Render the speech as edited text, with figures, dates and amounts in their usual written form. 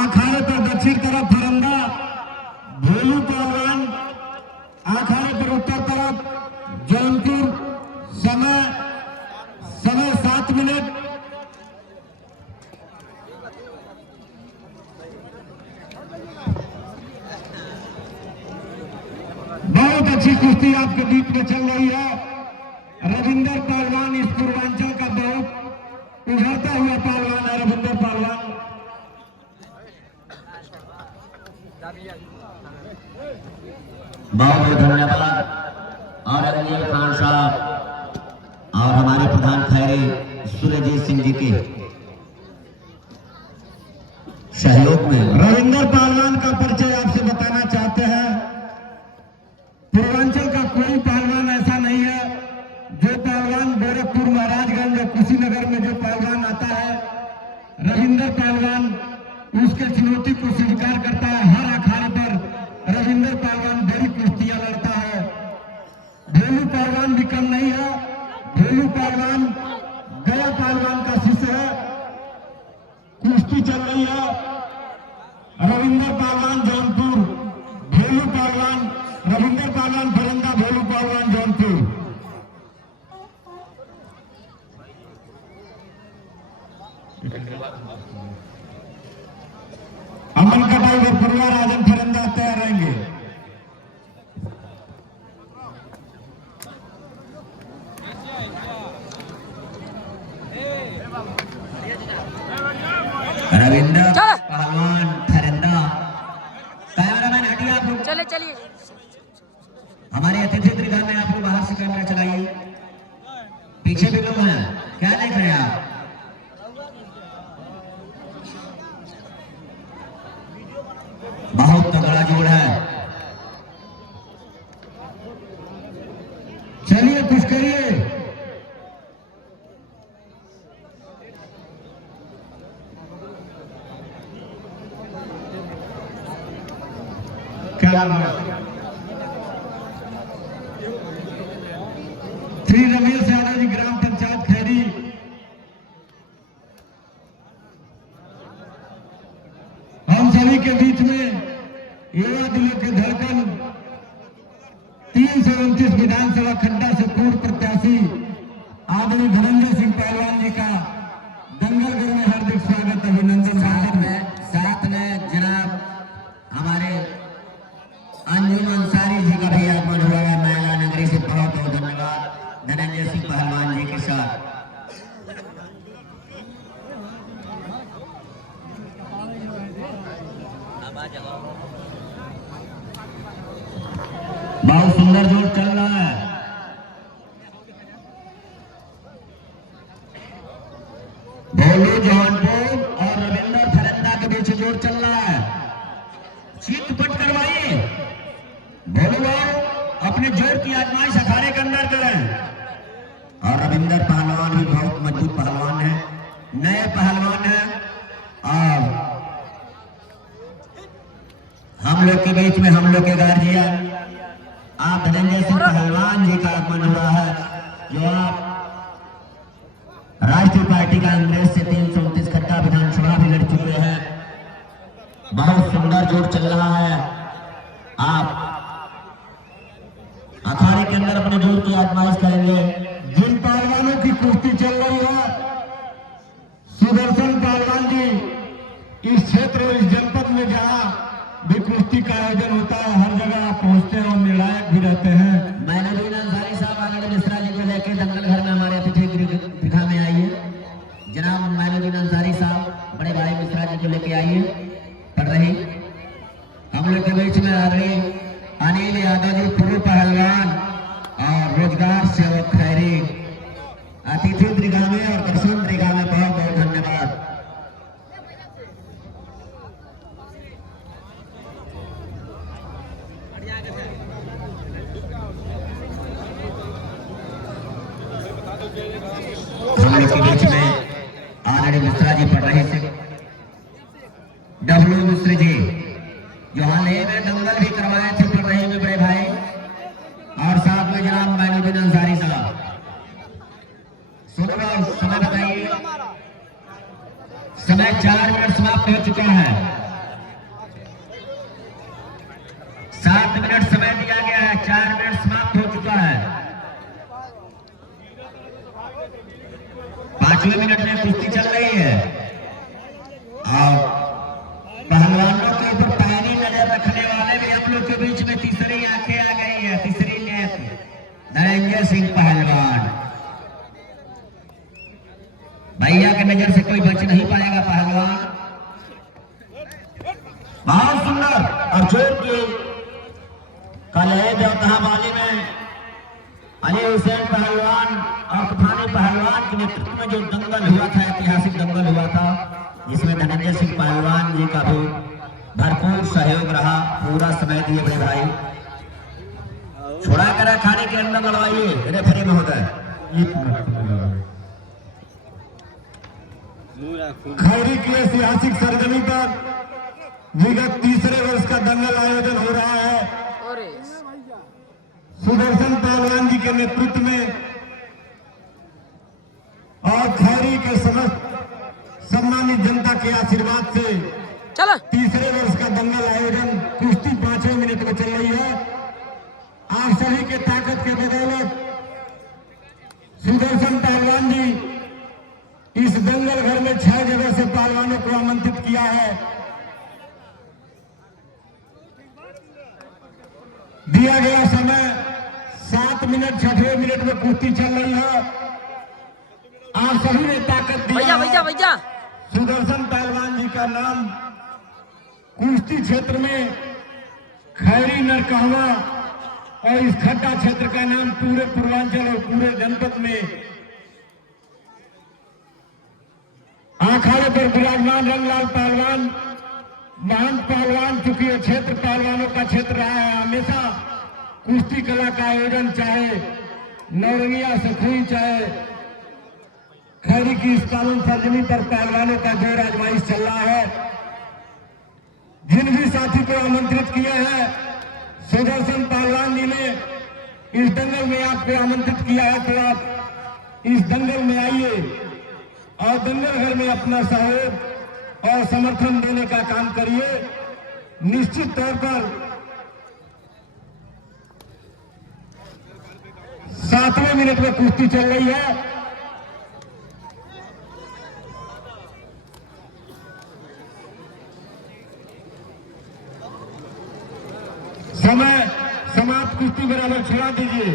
अखाड़े पर दक्षिण तरफ फरंदा भोलू पहलवान, अखाड़े पर उत्तर तरफ जौनपुर। समय 7 मिनट। बहुत अच्छी कुश्ती आपके बीच में चल रही है। रविंदर पहलवान इस पूर्वांचल का बहुत उभरता हुआ पहलवान है। रविंदर पहलवान बहुत बहुत धन्यवाद। और रंजीत खान साहब और हमारे प्रधान खैरी सूर्यजीत सिंह जी के सहयोग में रविंदर पहलवान का परिचय आपसे बताना चाहते हैं। पूर्वांचल का कोई पहलवान ऐसा नहीं है जो पहलवान गोरखपुर, महाराजगंज या कुशीनगर में जो पहलवान आता है, रविंदर पहलवान उसके चुनौती को स्वीकार करता है। हर अखाड़े पर रविंदर पहलवान बड़ी कुश्तियां लड़ता है। भोलू पहलवान भी कम नहीं है। भोलू पहलवान गया पहलवान का शिष्य है। कुश्ती चल रही है। रविंदर पहलवान जौनपुर, भोलू पहलवान, रविंदर पहलवान फरंदा, भोलू पहलवान जौनपुर। अमन कटाई और परिवार आजम फरंदा तैयार रहेंगे। रविंदर पहलवान फरंदा, कैमरामैन हटिए आप लोग। चलिए हमारे अतिथि गृह में आप लोग बाहर से कैमरा चलाइए। पीछे भी लोग हैं, क्या देख रहे हैं आप? बहुत तगड़ा जोड़ है। चलिए कुछ करिए। क्या नाम है? श्री रमेश यादव जी, ग्राम पंचायत खैरी। हम सभी के बीच में युवा दिलों के धड़कन 329 विधानसभा खड्डा से पूर्व प्रत्याशी आदरणीय धनंजय सिंह पहलवान जी का दंगलगढ़ में हार्दिक स्वागत, अभिनंदन। साथ में जनाब हमारे अंजुम अंसारी जी का भी आगमन हुआ है। महिला नगरी से बहुत बहुत धन्यवाद धनंजय सिंह पहलवान जी के साथ। बहुत सुंदर जोड़ चल रहा है। भोलू जौनपुर और रविंदर फरंदा के बीच जोड़ चल रहा है। चितपट करवाइए। भोलू भाई अपने जोड़ की आजमाइश अखाड़े के अंदर करें। और रविंदर पहलवान भी बहुत मजबूत पहलवान है, नए पहलवान है। और हम लोग के बीच में हम लोग के गार्जियन आप धनंजय सिंह पहलवान जी का आगमन हुआ है, जो आप राष्ट्रीय पार्टी का अंग्रेज से 329 खट्टा विधानसभा भी लड़ चुके हैं। बहुत सुंदर जोड़ चल रहा है। आप अखाड़े के अंदर अपने जोड़ की आजमाइश करेंगे। जिन पहलवानों की कुश्ती चल रही है, सुदर्शन पहलवान जी इस क्षेत्र और इस जनपद में जहां भी कुश्ती का आयोजन होता है, हर जगह आप पहुंचते हैं और निर्णायक भी रहते हैं। मैनुद्दीन अंसारी साहब आनंद मिश्रा जी को लेकर दंगल घर में हमारे अतिथि गृह में आइए। जनाब मैनुद्दीन अंसारी साहब बड़े भाई मिश्रा जी को लेकर आइए। पढ़ रही हम लोग के बीच में आ रही अनिल यादव जी, पूर्व पहलवान और रोजगार सेवक खैरी, अतिथि गृह में और दर्शन गृह में बहुत बहुत धन्यवाद। हम लोग के बीच में आनंद मिश्रा जी पढ़ रहे थे, डब्ल्यू मिश्र जी जो हाल ही में दंगल भी करवाए थे पढ़ रहे में बड़े भाई, और साथ में जनाब मैनुद्दीन अंसारी साहब। सुनो समय बताइए। समय 4 मिनट समाप्त हो चुका है। 5वें मिनट में कुश्ती चल रही है और पहलवानों के ऊपर पैनी नजर रखने वाले भी आप लोग के बीच में तीसरी आंखें आ गई है। तीसरी नेत्र नरेंद्र सिंह पहलवान, भैया की नजर से कोई बच नहीं पाएगा पहलवान। बहुत सुंदर और जोर की कलहे व्यवधावाली में अली हुसैन पहलवान और तूफानी पहलवान के नेतृत्व में जो दंगल हुआ था, ऐतिहासिक दंगल हुआ था, जिसमें धनंजय सिंह पहलवान जी का भी भरपूर सहयोग रहा। पूरा समय दिए बड़े भाई, छोड़ा कर अखाड़े के अंदर लड़वाइए रेफरी महोदय। खैरी की ऐतिहासिक सरजमी पर विगत तीसरे वर्ष का दंगल आयोजन हो रहा है। सुदर्शन पहलवान जी के नेतृत्व में और खैरी के समस्त सम्मानित जनता के आशीर्वाद से चलो तीसरे वर्ष का दंगल आयोजन कुश्ती 5वें मिनट में चल रही है। आप सभी के ताकत के बदौलत सुदर्शन पहलवान जी इस दंगल घर में 6 जगह से पहलवानों को आमंत्रित किया है। दिया गया समय 7 मिनट 6वें मिनट में कुश्ती चल रही है। आप सभी ने ताकत दी भैया है। भैया भैया सुदर्शन पहलवान जी का नाम कुश्ती क्षेत्र में खैरी नरकहवा और इस खड्डा क्षेत्र का नाम पूरे पूर्वांचल और पूरे जनपद में अखाड़े पर विराजमान रंगलाल पहलवान महान पहलवान, चूंकि यह क्षेत्र पहलवानों का क्षेत्र रहा है। हमेशा कुश्ती कला का आयोजन चाहे नौरंगिया सखुई चाहे खैरी की इस कानून सरजमी पर पहलवानों का जोर आजमाइश चल रहा है। जिन भी साथी को आमंत्रित किया है, सुदर्शन पहलवान जी ने इस दंगल में आपको आमंत्रित किया है, तो आप इस दंगल में आइए और दंगल घर में अपना सहयोग और समर्थन देने का काम करिए। निश्चित तौर पर 7वें मिनट में कुश्ती चल रही है। समय समाप्त, कुश्ती बराबर छुड़ा दीजिए।